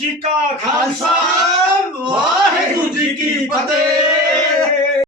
Khalsa वाहिगु जी फते